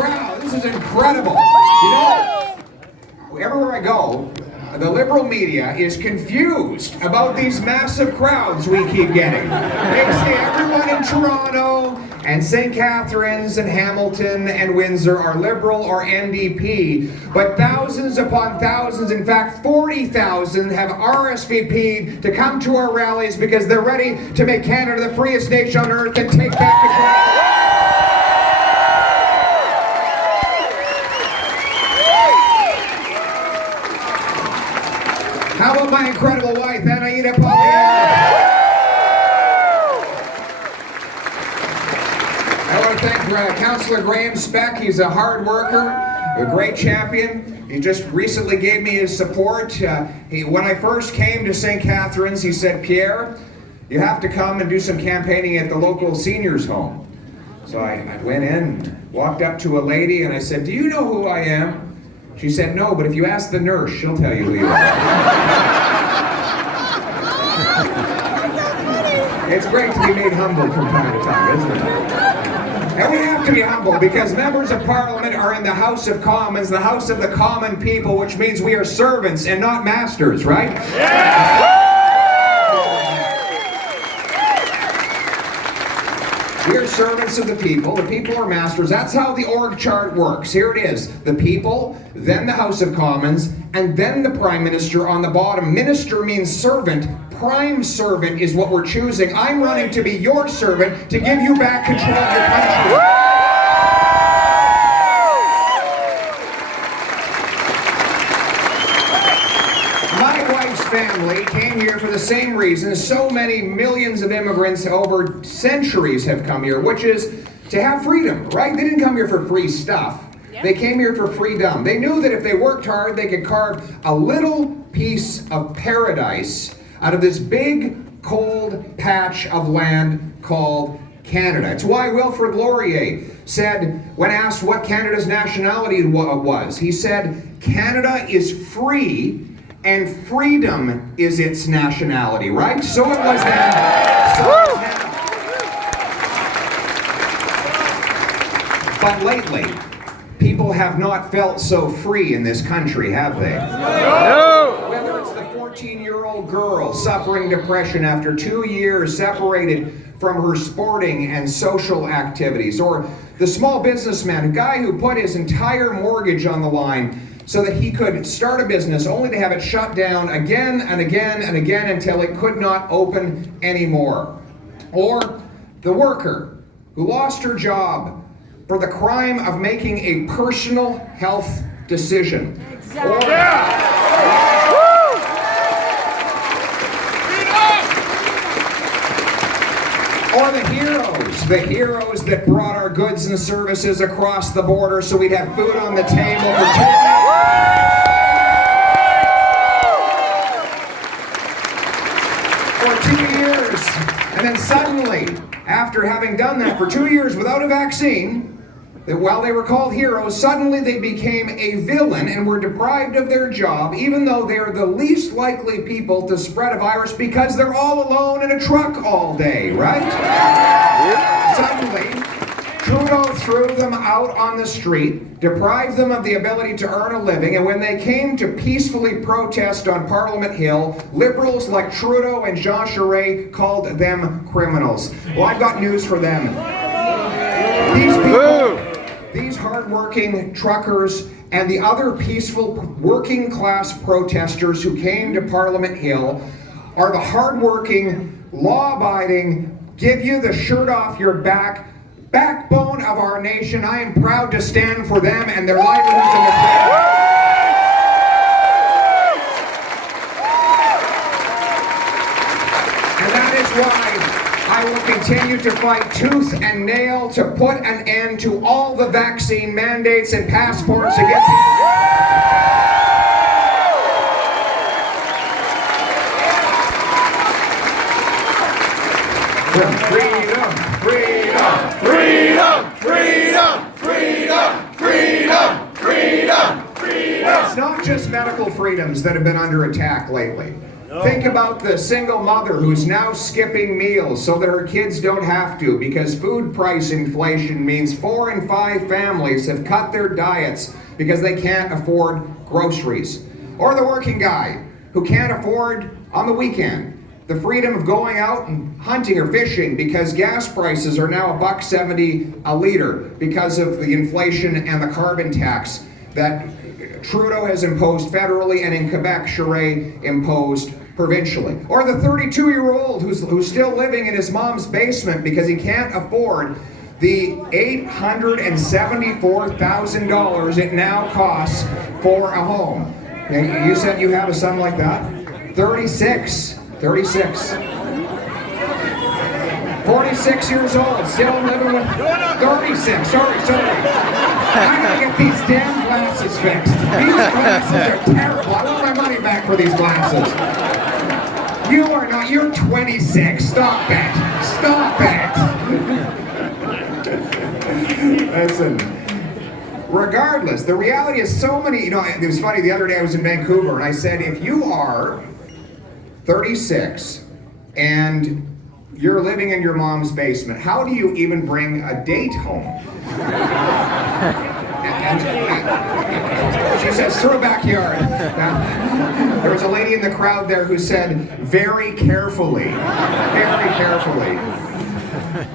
crowd. This is incredible. You know, everywhere I go, the liberal media is confused about these massive crowds we keep getting. They say everyone in Toronto and St. Catharines and Hamilton and Windsor are Liberal or NDP, but thousands upon thousands, in fact 40,000, have RSVP'd to come to our rallies because they're ready to make Canada the freest nation on earth and take back control. How about my incredible wife, Pierre Poilievre? I want to thank Councillor Graham Speck. He's a hard worker, a great champion. He just recently gave me his support. When I first came to St. Catharines, he said, Pierre, you have to come and do some campaigning at the local seniors' home. So I went in, walked up to a lady, and I said, do you know who I am? She said, no, but if you ask the nurse, she'll tell you who you are. It's great to be made humble from time to time, isn't it? And we have to be humble because members of Parliament are in the House of Commons, the House of the common people, which means we are servants and not masters, right? Yeah! We are servants of the people are masters. That's how the org chart works. Here it is. The people, then the House of Commons, and then the Prime Minister on the bottom. Minister means servant. Prime servant is what we're choosing. I'm running to be your servant to give you back control of your country. My wife's family came here for the same reason so many millions of immigrants over centuries have come here, which is to have freedom, right? They didn't come here for free stuff. They came here for freedom. They knew that if they worked hard, they could carve a little piece of paradise out of this big, cold patch of land called Canada. It's why Wilfrid Laurier said, when asked what Canada's nationality was, he said, Canada is free and freedom is its nationality, right? So it was then. So it was then. But lately, people have not felt so free in this country, have they? No! Whether it's the 14-year-old girl suffering depression after 2 years separated from her sporting and social activities, or the small businessman, a guy who put his entire mortgage on the line so that he could start a business only to have it shut down again and again and again until it could not open anymore. Or the worker who lost her job for the crime of making a personal health decision. Exactly. Or the heroes that brought our goods and services across the border so we'd have food on the table for 2 years. And then suddenly, after having done that for 2 years without a vaccine, that while they were called heroes, suddenly they became a villain and were deprived of their job, even though they are the least likely people to spread a virus because they're all alone in a truck all day, right? Suddenly, Trudeau threw them out on the street, deprived them of the ability to earn a living, and when they came to peacefully protest on Parliament Hill, Liberals like Trudeau and Jean Charest called them criminals. Well, I've got news for them. These people, these hard-working truckers and the other peaceful working-class protesters who came to Parliament Hill are the hard-working, law-abiding, give you the shirt off your back, backbone of our nation. I am proud to stand for them and their livelihoods in the place. And that is why I will continue to fight tooth and nail to put an end to all the vaccine mandates and passports to get people. Freedom, freedom, freedom, freedom, freedom, freedom, freedom, freedom. It's not just medical freedoms that have been under attack lately. Think about the single mother who's now skipping meals so that her kids don't have to, because food price inflation means 4 in 5 families have cut their diets because they can't afford groceries. Or the working guy who can't afford, on the weekend, the freedom of going out and hunting or fishing because gas prices are now $1.70 a liter because of the inflation and the carbon tax that Trudeau has imposed federally and in Quebec, Charest imposed provincially. Or the 32-year-old who's still living in his mom's basement because he can't afford the $874,000 it now costs for a home. You said you have a son like that? 36. 46. 46 years old, still living with 36. Sorry. I gotta get these damn glasses fixed. These glasses are terrible. I want my money back for these glasses. You are not, you're 26. Stop it. Listen. Regardless, the reality is so many, it was funny, the other day I was in Vancouver and I said, if you are 36 and you're living in your mom's basement, how do you even bring a date home? and she says, through a backyard. Now, there was a lady in the crowd there who said, very carefully.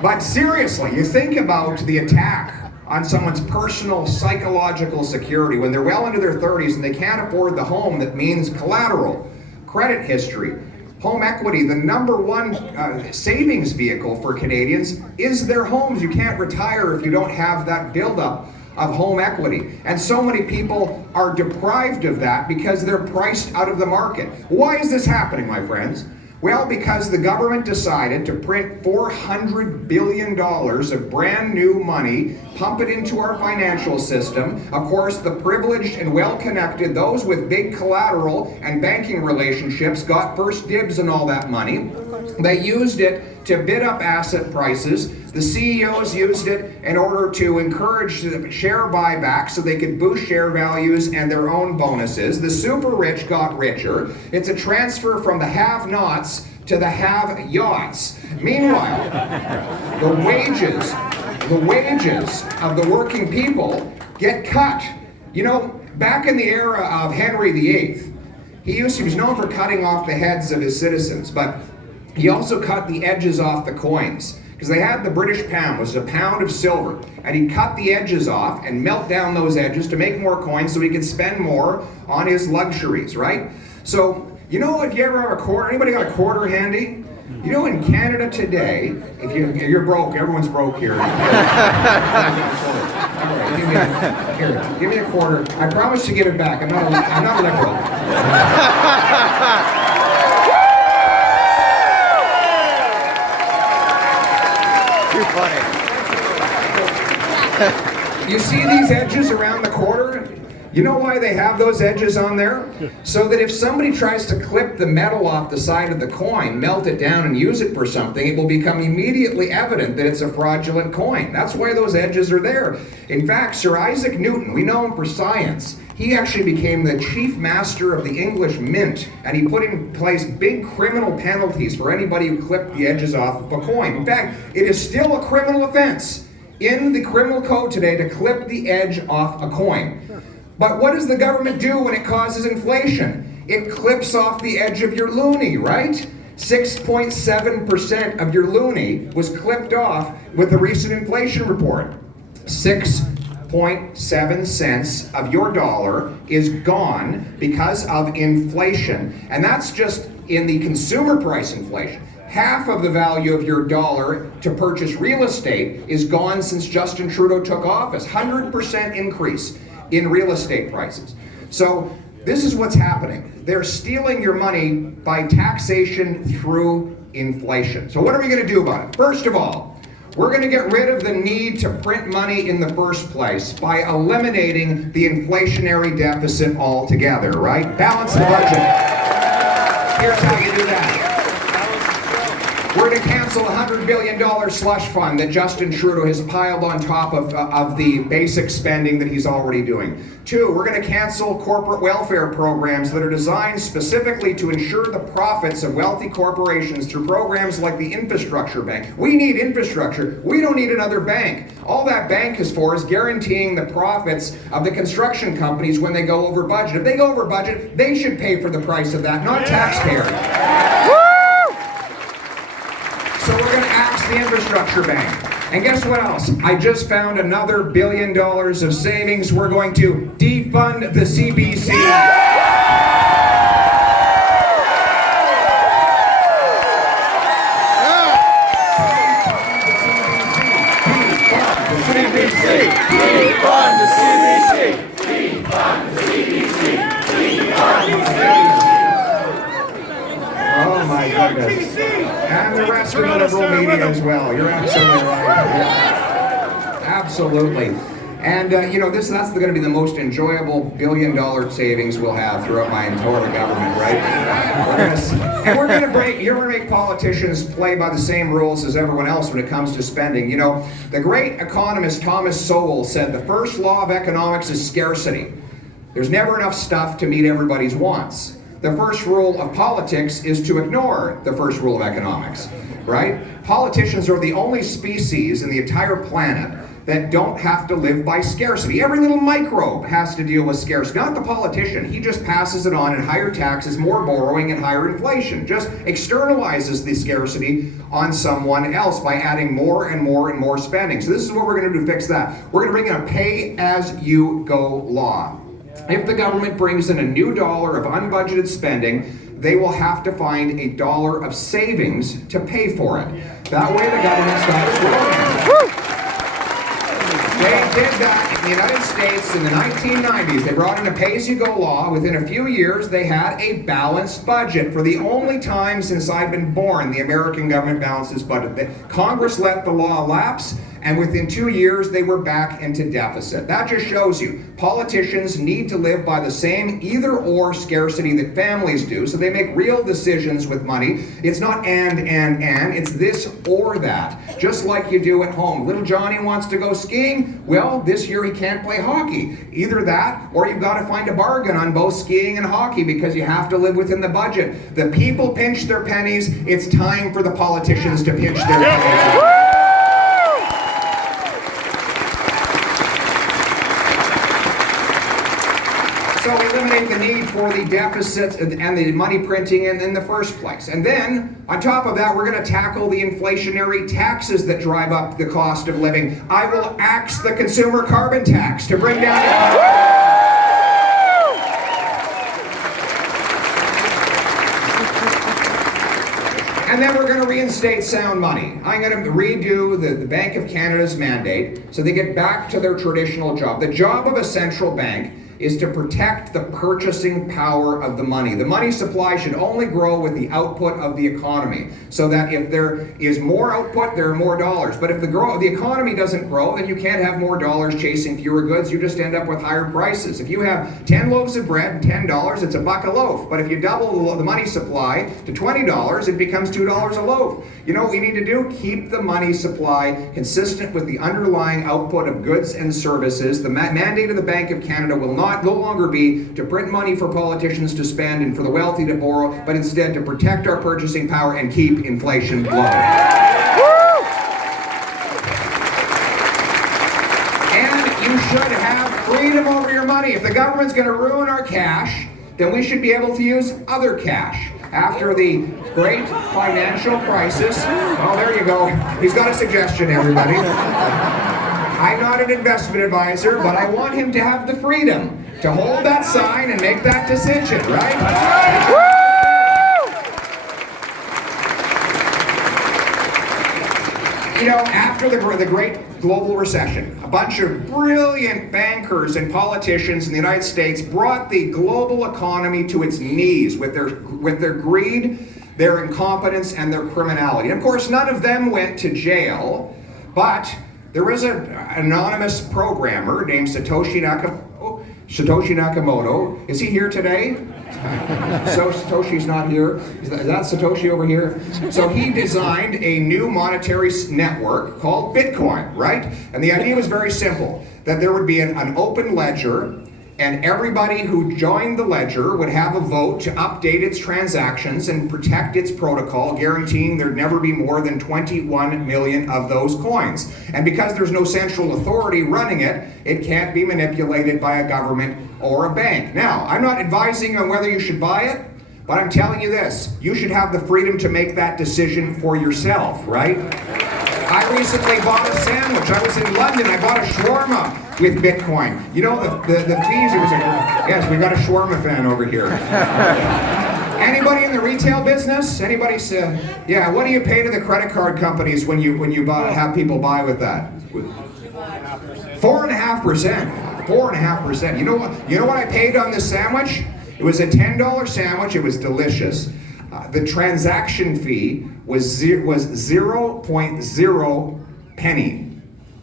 But seriously, you think about the attack on someone's personal psychological security when they're well into their 30s and they can't afford the home. That means collateral, credit history, home equity. The number one savings vehicle for Canadians is their homes. You can't retire if you don't have that buildup of home equity. And so many people are deprived of that because they're priced out of the market. Why is this happening, my friends? Well, because the government decided to print $400 billion of brand new money, pump it into our financial system. Of course, the privileged and well-connected, those with big collateral and banking relationships, got first dibs on all that money. They used it to bid up asset prices. The CEOs used it in order to encourage the share buybacks so they could boost share values and their own bonuses. The super rich got richer. It's a transfer from the have-nots to the have-yachts. Meanwhile, the wages of the working people get cut. Back in the era of Henry VIII, he was known for cutting off the heads of his citizens, but he also cut the edges off the coins. Because they had the British pound, which was a pound of silver, and he'd cut the edges off and melt down those edges to make more coins so he could spend more on his luxuries, right? So, if you ever have a quarter, anybody got a quarter handy? In Canada today, if you're broke, everyone's broke here. All right, give me a quarter. I promise to give it back. I'm not a liberal. Funny. You see these edges around the quarter? You know why they have those edges on there? So that if somebody tries to clip the metal off the side of the coin, melt it down and use it for something, it will become immediately evident that it's a fraudulent coin. That's why those edges are there. In fact, Sir Isaac Newton, we know him for science, he actually became the chief master of the English mint, and he put in place big criminal penalties for anybody who clipped the edges off of a coin. In fact, it is still a criminal offense in the criminal code today to clip the edge off a coin. But what does the government do when it causes inflation? It clips off the edge of your loonie, right? 6.7% of your loonie was clipped off with the recent inflation report. 6.7 cents of your dollar is gone because of inflation. And that's just in the consumer price inflation. Half of the value of your dollar to purchase real estate is gone since Justin Trudeau took office. 100% increase in real estate prices. So this is what's happening. They're stealing your money by taxation through inflation. So what are we going to do about it? First of all, we're going to get rid of the need to print money in the first place by eliminating the inflationary deficit altogether, right? Balance the budget. Here's how you do that. We're We're going to cancel the $100 billion slush fund that Justin Trudeau has piled on top of the basic spending that he's already doing. 2, we're going to cancel corporate welfare programs that are designed specifically to ensure the profits of wealthy corporations through programs like the Infrastructure Bank. We need infrastructure. We don't need another bank. All that bank is for is guaranteeing the profits of the construction companies when they go over budget. If they go over budget, they should pay for the price of that, not taxpayers. So we're going to axe the Infrastructure Bank. And guess what else? I just found another $1 billion of savings. We're going to defund the CBC. Defund the CBC! Defund the CBC! Defund the CBC! Oh my goodness. And the rest of the liberal media as well. You're absolutely right. Yeah. Absolutely. And that's going to be the most enjoyable $1 billion savings we'll have throughout my entire government, right? We're going to make politicians play by the same rules as everyone else when it comes to spending. You know, the great economist Thomas Sowell said the first law of economics is scarcity. There's never enough stuff to meet everybody's wants. The first rule of politics is to ignore the first rule of economics, right? Politicians are the only species in the entire planet that don't have to live by scarcity. Every little microbe has to deal with scarcity. Not the politician. He just passes it on in higher taxes, more borrowing, and higher inflation. Just externalizes the scarcity on someone else by adding more and more and more spending. So this is what we're going to do to fix that. We're going to bring in a pay-as-you-go law. If the government brings in a new dollar of unbudgeted spending, they will have to find a dollar of savings to pay for it. That way the government stops growing. They did that in the United States in the 1990s. They brought in a pay-as-you-go law. Within a few years, they had a balanced budget. For the only time since I've been born, the American government balanced its budget. Congress let the law lapse, and within 2 years, they were back into deficit. That just shows you, politicians need to live by the same either-or scarcity that families do, so they make real decisions with money. It's not and, it's this or that, just like you do at home. Little Johnny wants to go skiing. Well, this year he can't play hockey. Either that, or you've got to find a bargain on both skiing and hockey because you have to live within the budget. The people pinch their pennies. It's time for the politicians to pinch their pennies. So eliminate the need for the deficits and the money printing in the first place. And then, on top of that, we're going to tackle the inflationary taxes that drive up the cost of living. I will axe the consumer carbon tax to bring down... And then we're going to reinstate sound money. I'm going to redo the Bank of Canada's mandate so they get back to their traditional job. The job of a central bank is to protect the purchasing power of the money. The money supply should only grow with the output of the economy, so that if there is more output, there are more dollars. But if the economy doesn't grow, then you can't have more dollars chasing fewer goods. You just end up with higher prices. If you have 10 loaves of bread, $10, it's $1 a loaf. But if you double the money supply to $20, it becomes $2 a loaf. You know what we need to do? Keep the money supply consistent with the underlying output of goods and services. The mandate of the Bank of Canada will no longer be to print money for politicians to spend and for the wealthy to borrow, but instead to protect our purchasing power and keep inflation low. And you should have freedom over your money. If the government's going to ruin our cash, then we should be able to use other cash. After the great financial crisis, oh, there you go. He's got a suggestion, everybody. I'm not an investment advisor, but I want him to have the freedom to hold that sign and make that decision, right? You know, after the great global recession, a bunch of brilliant bankers and politicians in the United States brought the global economy to its knees with their greed, their incompetence, and their criminality. And of course, none of them went to jail, but there was an anonymous programmer named Satoshi Satoshi Nakamoto. Is he here today? So Satoshi's not here. Is that Satoshi over here? So he designed a new monetary network called Bitcoin, right? And the idea was very simple, that there would be an open ledger, and everybody who joined the ledger would have a vote to update its transactions and protect its protocol, guaranteeing there'd never be more than 21 million of those coins. And because there's no central authority running it, it can't be manipulated by a government or a bank. Now, I'm not advising on whether you should buy it, but I'm telling you this, you should have the freedom to make that decision for yourself, right? I recently bought a sandwich. I was in London. I bought a shawarma with Bitcoin. You know, the fees, yes, we got a shawarma fan over here. Anybody in the retail business? Anybody say, yeah, what do you pay to the credit card companies when you have people buy with that? 4.5%. 4.5%. You know what I paid on this sandwich? It was a $10 sandwich. It was delicious. The transaction fee was 0.0 penny.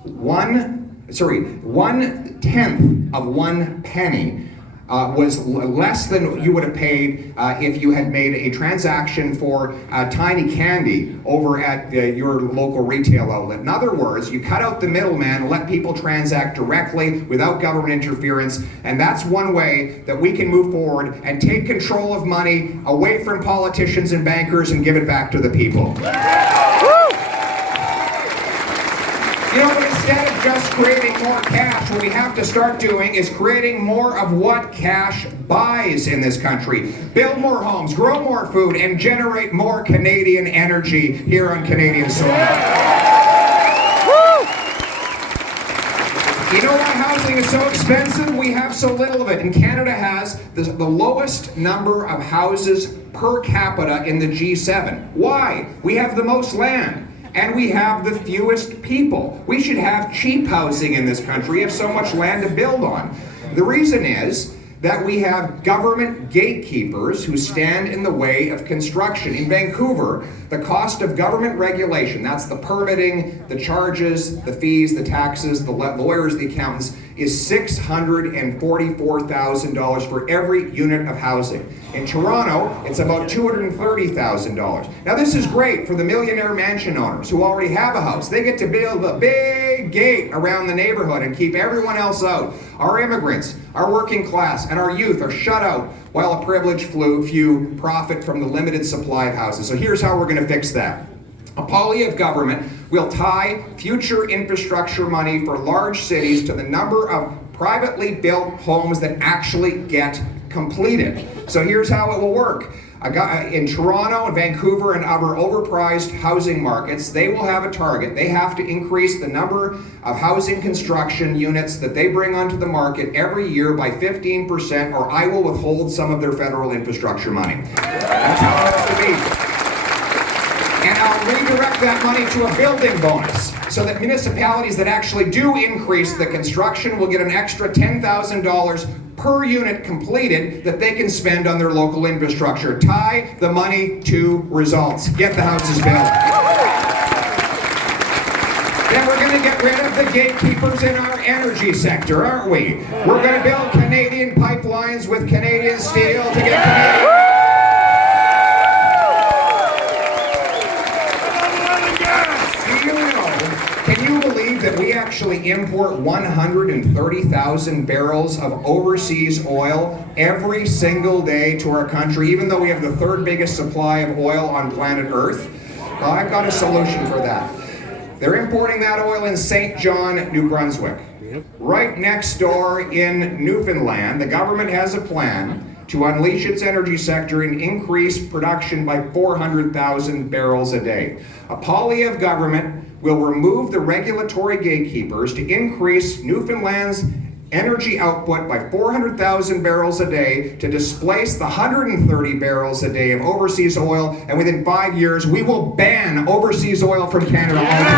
1/10 of 1 penny was less than you would have paid if you had made a transaction for tiny candy over at your local retail outlet. In other words, you cut out the middleman, let people transact directly without government interference, and that's one way that we can move forward and take control of money away from politicians and bankers and give it back to the people. You know, instead of just creating more cash, what we have to start doing is creating more of what cash buys in this country. Build more homes, grow more food, and generate more Canadian energy here on Canadian soil. You know why housing is so expensive? We have so little of it. And Canada has the lowest number of houses per capita in the G7. Why? We have the most land. And we have the fewest people. We should have cheap housing in this country. We have so much land to build on. The reason is that we have government gatekeepers who stand in the way of construction. In Vancouver, the cost of government regulation, that's the permitting, the charges, the fees, the taxes, the lawyers, the accountants, is $644,000 for every unit of housing. In Toronto, it's about $230,000. Now this is great for the millionaire mansion owners who already have a house. They get to build a big gate around the neighborhood and keep everyone else out. Our immigrants, our working class, and our youth are shut out while a privileged few profit from the limited supply of houses. So here's how we're going to fix that. A Poilievre government will tie future infrastructure money for large cities to the number of privately built homes that actually get completed. So here's how it will work. In Toronto and Vancouver and other overpriced housing markets, they will have a target. They have to increase the number of housing construction units that they bring onto the market every year by 15%, or I will withhold some of their federal infrastructure money. That's how it has to be. And I'll redirect that money to a building bonus so that municipalities that actually do increase the construction will get an extra $10,000 per unit completed that they can spend on their local infrastructure. Tie the money to results. Get the houses built. Then we're going to get rid of the gatekeepers in our energy sector, aren't we? We're going to build Canadian pipelines with Canadian steel to get Canadian... Can you believe that we actually import 130,000 barrels of overseas oil every single day to our country, even though we have the third biggest supply of oil on planet Earth? Well, I've got a solution for that. They're importing that oil in St. John, New Brunswick. Right next door in Newfoundland, the government has a plan to unleash its energy sector and increase production by 400,000 barrels a day. A Poilievre government will remove the regulatory gatekeepers to increase Newfoundland's energy output by 400,000 barrels a day to displace the 130 barrels a day of overseas oil, and within 5 years we will ban overseas oil from Canada altogether.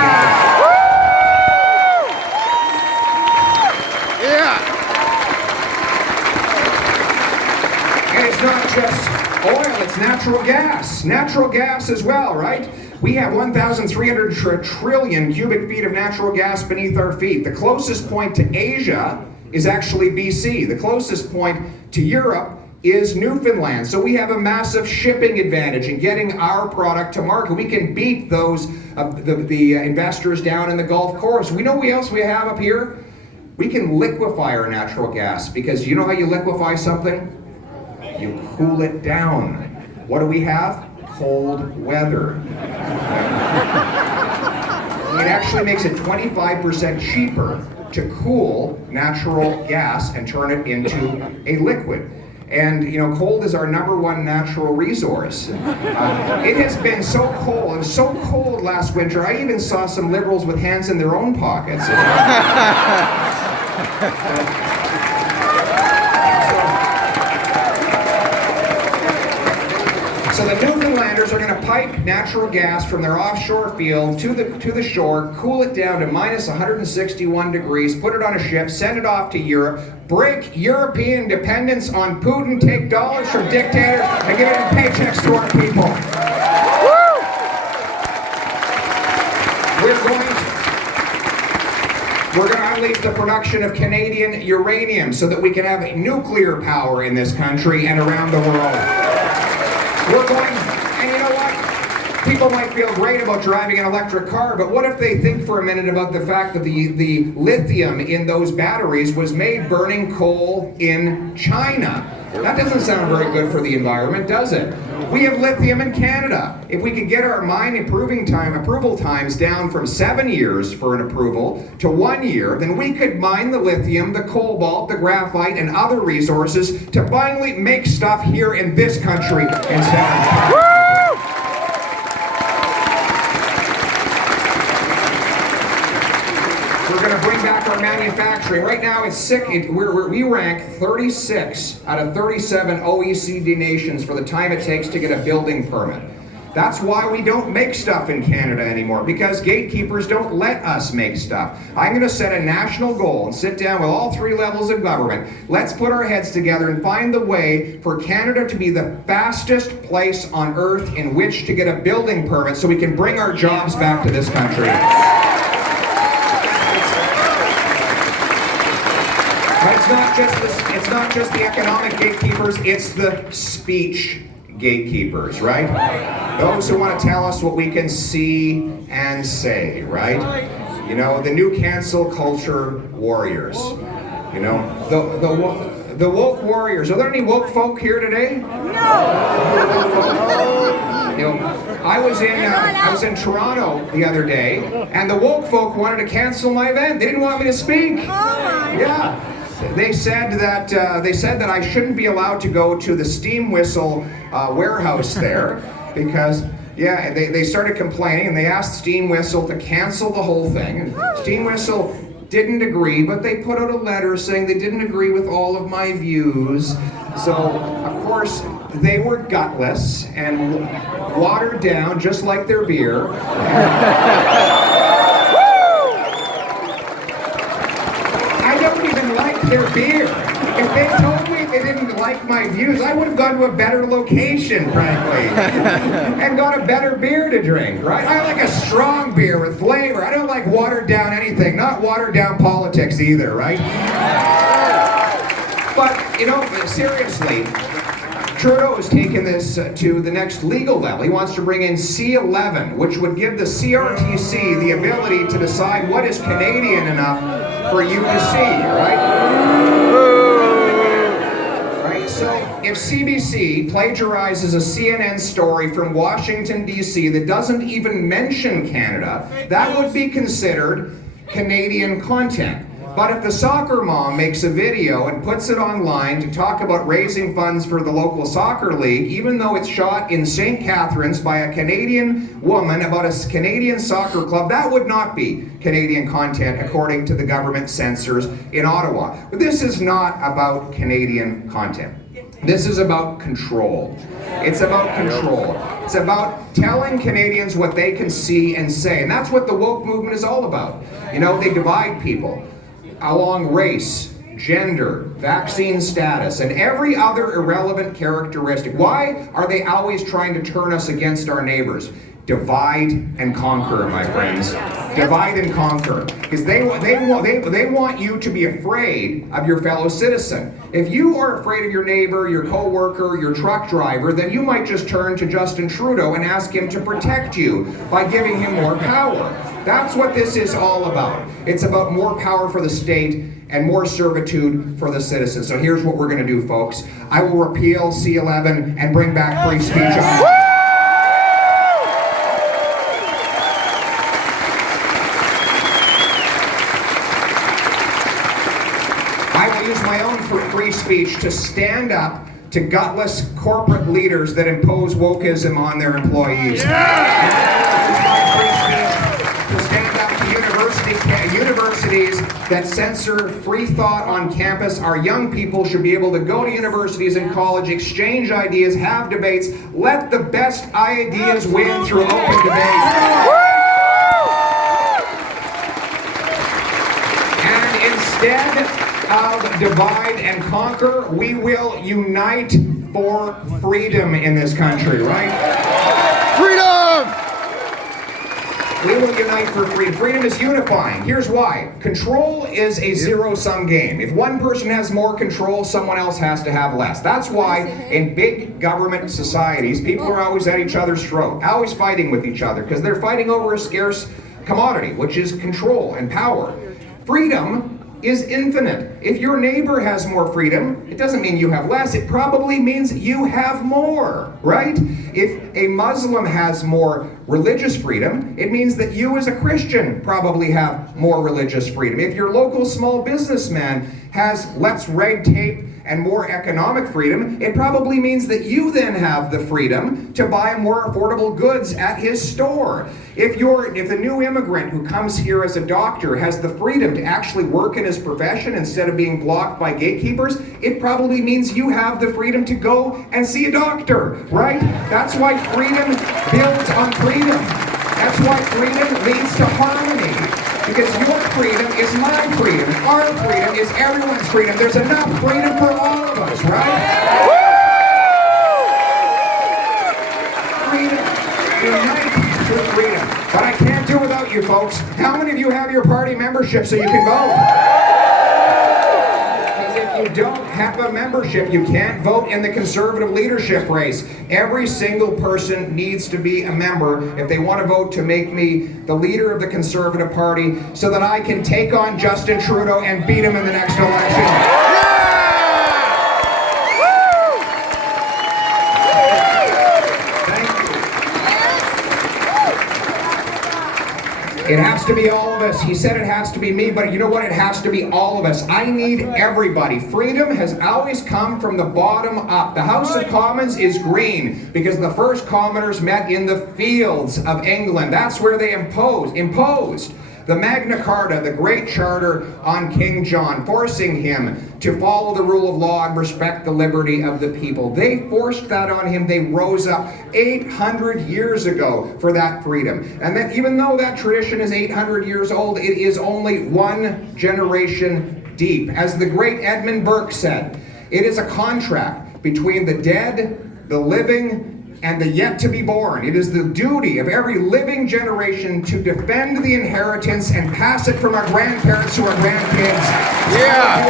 And it's not just oil, it's natural gas. Natural gas as well, right? We have 1,300 trillion cubic feet of natural gas beneath our feet. The closest point to Asia is actually BC. The closest point to Europe is Newfoundland. So we have a massive shipping advantage in getting our product to market. We can beat those the investors down in the Gulf Coast. We know what else we have up here? We can liquefy our natural gas, because you know how you liquefy something? You cool it down. What do we have? Cold weather. It actually makes it 25% cheaper to cool natural gas and turn it into a liquid. And you know, cold is our #1 natural resource. It has been so cold. It was so cold last winter, I even saw some liberals with hands in their own pockets. So the Newfoundlanders are going to pipe natural gas from their offshore field to the shore, cool it down to minus 161 degrees, put it on a ship, send it off to Europe, break European dependence on Putin, take dollars from dictators, and give it in paychecks to our people. We're going to unleash the production of Canadian uranium so that we can have nuclear power in this country and around the world. We're going, and you know what? People might feel great about driving an electric car, but what if they think for a minute about the fact that the lithium in those batteries was made burning coal in China? That doesn't sound very good for the environment, does it? We have lithium in Canada. If we could get our mine approval times down from 7 years for an approval to 1 year, then we could mine the lithium, the cobalt, the graphite, and other resources to finally make stuff here in this country instead of... We're going to bring back our manufacturing. Right now, it's sick. We rank 36 out of 37 OECD nations for the time it takes to get a building permit. That's why we don't make stuff in Canada anymore, because gatekeepers don't let us make stuff. I'm going to set a national goal and sit down with all 3 levels of government. Let's put our heads together and find the way for Canada to be the fastest place on earth in which to get a building permit so we can bring our jobs back to this country. It's not just the economic gatekeepers, it's the speech gatekeepers, right? Those who want to tell us what we can see and say, right? You know, the new cancel culture warriors. You know, the woke warriors. Are there any woke folk here today? No. You know, I was in Toronto the other day, and the woke folk wanted to cancel my event. They didn't want me to speak. Yeah. They said that I shouldn't be allowed to go to the steam whistle warehouse there because, yeah, they started complaining, and they asked Steam Whistle to cancel the whole thing. And Steam Whistle didn't agree, but they put out a letter saying they didn't agree with all of my views. So, of course, they were gutless and watered down just like their beer. Their beer. If they told me they didn't like my views, I would have gone to a better location, frankly, and got a better beer to drink, right? I like a strong beer with flavor. I don't like watered down anything, not watered down politics either, right? But, you know, seriously, Trudeau has taken this to the next legal level. He wants to bring in C11, which would give the CRTC the ability to decide what is Canadian enough for you to see, right? So if CBC plagiarizes a CNN story from Washington, D.C. that doesn't even mention Canada, that would be considered Canadian content. But if the soccer mom makes a video and puts it online to talk about raising funds for the local soccer league, even though it's shot in St. Catharines by a Canadian woman about a Canadian soccer club, that would not be Canadian content according to the government censors in Ottawa. But this is not about Canadian content. This is about control. It's about control. It's about telling Canadians what they can see and say. And that's what the woke movement is all about. You know, they divide people along race, gender, vaccine status, and every other irrelevant characteristic. Why are they always trying to turn us against our neighbors? Divide and conquer, my friends. divide and conquer. Because they want you to be afraid of your fellow citizen. If you are afraid of your neighbor, your co-worker, your truck driver, then you might just turn to Justin Trudeau and ask him to protect you by giving him more power. That's what this is all about. It's about more power for the state and more servitude for the citizens. So here's what we're going to do, folks. I will repeal C-11 and bring back free speech. I will use my own free speech to stand up to gutless corporate leaders that impose wokeism on their employees. Universities that censor free thought on campus. Our young people should be able to go to universities and college, exchange ideas, have debates, let the best ideas win through open debate. And instead of divide and conquer, we will unite for freedom in this country, right? Freedom! We will unite for freedom. Freedom is unifying. Here's why. Control is a zero-sum game. If one person has more control, someone else has to have less. That's why in big government societies, people are always at each other's throat, always fighting with each other, because they're fighting over a scarce commodity, which is control and power. Freedom is infinite. If your neighbor has more freedom, it doesn't mean you have less. It probably means you have more, right? If a Muslim has more religious freedom, it means that you as a Christian probably have more religious freedom. If your local small businessman has less red tape and more economic freedom, it probably means that you then have the freedom to buy more affordable goods at his store. If the new immigrant who comes here as a doctor has the freedom to actually work in his profession instead of being blocked by gatekeepers, it probably means you have the freedom to go and see a doctor, right? That's why freedom builds on freedom. That's why freedom leads to harmony. Because your freedom is my freedom. Our freedom is everyone's freedom. There's enough freedom for all of us, right? Freedom. Unite for freedom. But I can't do without you, folks. How many of you have your party membership so you can vote? Because if you don't have a membership, you can't vote in the Conservative leadership race. Every single person needs to be a member if they want to vote to make me the leader of the Conservative Party so that I can take on Justin Trudeau and beat him in the next election. It has to be all of us. He said it has to be me, but you know what? It has to be all of us. I need everybody. Freedom has always come from the bottom up. The House of Commons is green because the first commoners met in the fields of England. That's where they imposed the Magna Carta, the Great Charter, on King John, forcing him to follow the rule of law and respect the liberty of the people. They forced that on him. They rose up 800 years ago for that freedom. And then even though that tradition is 800 years old, it is only one generation deep. As the great Edmund Burke said, it is a contract between the dead, the living, and the yet to be born. It is the duty of every living generation to defend the inheritance and pass it from our grandparents to our grandkids. Yeah.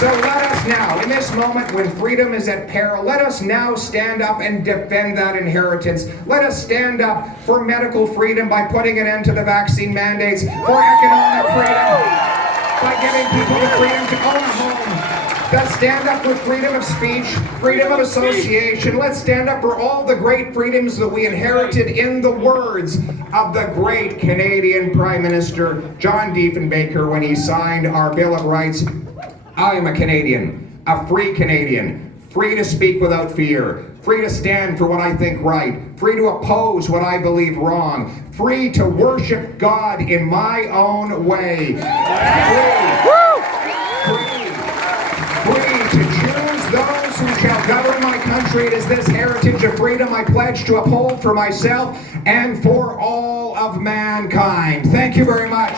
So let us now, in this moment when freedom is at peril, let us now stand up and defend that inheritance. Let us stand up for medical freedom by putting an end to the vaccine mandates, for economic freedom by giving people the freedom to own a home. Let's stand up for freedom of speech, freedom of association. Let's stand up for all the great freedoms that we inherited in the words of the great Canadian Prime Minister John Diefenbaker when he signed our Bill of Rights. I am a Canadian, a free Canadian, free to speak without fear, free to stand for what I think right, free to oppose what I believe wrong, free to worship God in my own way, free to choose those who shall govern my country. It is this heritage of freedom I pledge to uphold for myself and for all of mankind. Thank you very much.